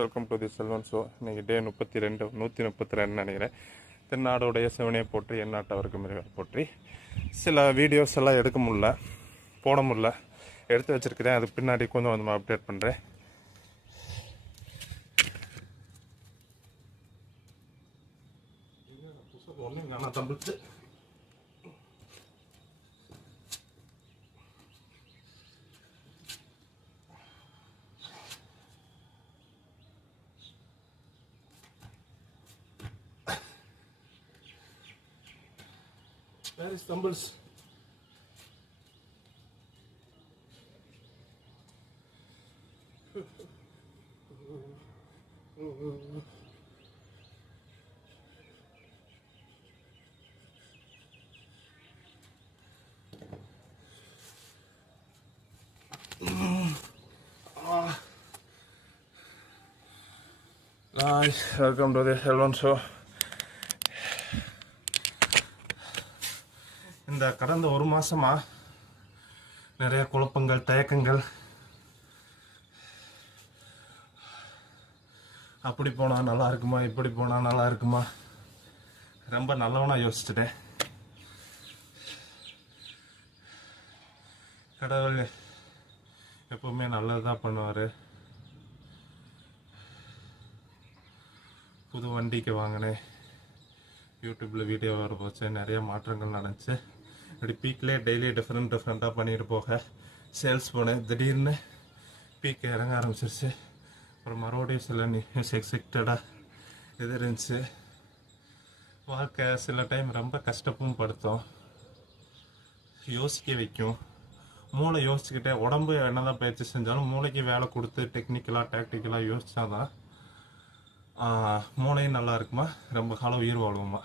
Welcome to the Selvan show. இன்றைக்கி டே 132 நினைக்கிறேன். தென்னாடுடைய சிவனையை போற்றி எந்நாட்டவருக்கு மிருகர் போற்றி. சில வீடியோஸ் எல்லாம் எடுக்க முடியல, போட முடியல, எடுத்து வச்சுருக்கிறேன். அது பின்னாடி கொஞ்சம் கொஞ்சமாக அப்டேட் பண்ணுறேன். ஒன்றும் தம்பிச்சு Where is Tumbles? Hi, welcome to the Helvan Show. இந்த கடந்த ஒரு மாதமா நிறைய குழப்பங்கள், தயக்கங்கள், அப்படி போனால் நல்லா இருக்குமா, இப்படி போனால் நல்லா இருக்குமா, ரொம்ப நல்லவனாக யோசிச்சுட்டேன். கடவுள் எப்பவுமே நல்லது தான் பண்ணுவார். புது வண்டிக்கு வாங்கினேன், யூடியூப்பில் வீடியோ வர போச்சு, நிறைய மாற்றங்கள் நடந்துச்சு. இப்படி பீக்லேயே டெய்லி டிஃப்ரெண்ட்டாக பண்ணிட்டு போக சேல்ஸ் போனேன். திடீர்னு பீக் இறங்க ஆரம்பிச்சிருச்சு. அப்புறம் மறுபடியும் சில நியூஸ் எக்ஸெக்டடாக இது இருந்துச்சு. வாழ்க்கை சில டைம் ரொம்ப கஷ்டப்பும் படுத்தும், யோசிக்க வைக்கும். மூளை யோசிச்சுக்கிட்டே, உடம்பு என்னதான் பயிற்சி செஞ்சாலும் மூளைக்கு வேலை கொடுத்து டெக்னிக்கலாக டாக்டிக்கலாக யோசிச்சாதான் மூளையும் நல்லா இருக்குமா, ரொம்ப காலம் உயிர் வாழ்வோமா.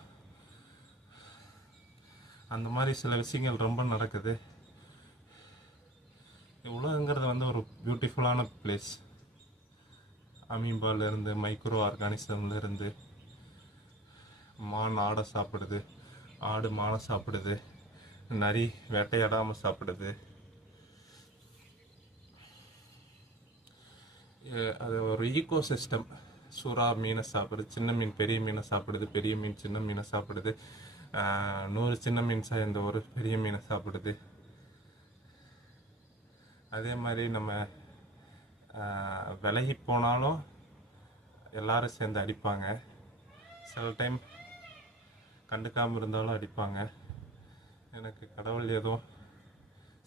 அந்த மாதிரி சில விஷயங்கள் ரொம்ப நடக்குது. உலகங்கிறது ஒரு பியூட்டிஃபுல்லான பிளேஸ். அமீபாலேருந்து, மைக்ரோ ஆர்கானிசம்லேருந்து, மான் ஆடை சாப்பிடுது, ஆடு மானை சாப்பிடுது, நரி வேட்டையாடாமல் சாப்பிடுது. அது ஒரு ஈகோ சிஸ்டம். சுறா மீனை சாப்பிடுது, சின்ன மீன் பெரிய மீனை சாப்பிடுது, பெரிய மீன் சின்ன மீனை சாப்பிடுது, 100 சின்ன மீன் சேர்ந்த ஒரு பெரிய மீனை சாப்பிடுது. அதே மாதிரி நம்ம விலகி போனாலும் எல்லாரும் சேர்ந்து அடிப்பாங்க. சில டைம் கண்டுக்காமல் இருந்தாலும் அடிப்பாங்க. எனக்கு கடவுள் ஏதோ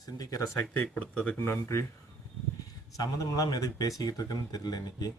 சிந்திக்கிற சக்தியை கொடுத்ததுக்கு நன்றி. சம்மந்தம் இல்லாமல் எதுக்கு பேசிக்கிட்டு இருக்குன்னு தெரியல இன்னைக்கு.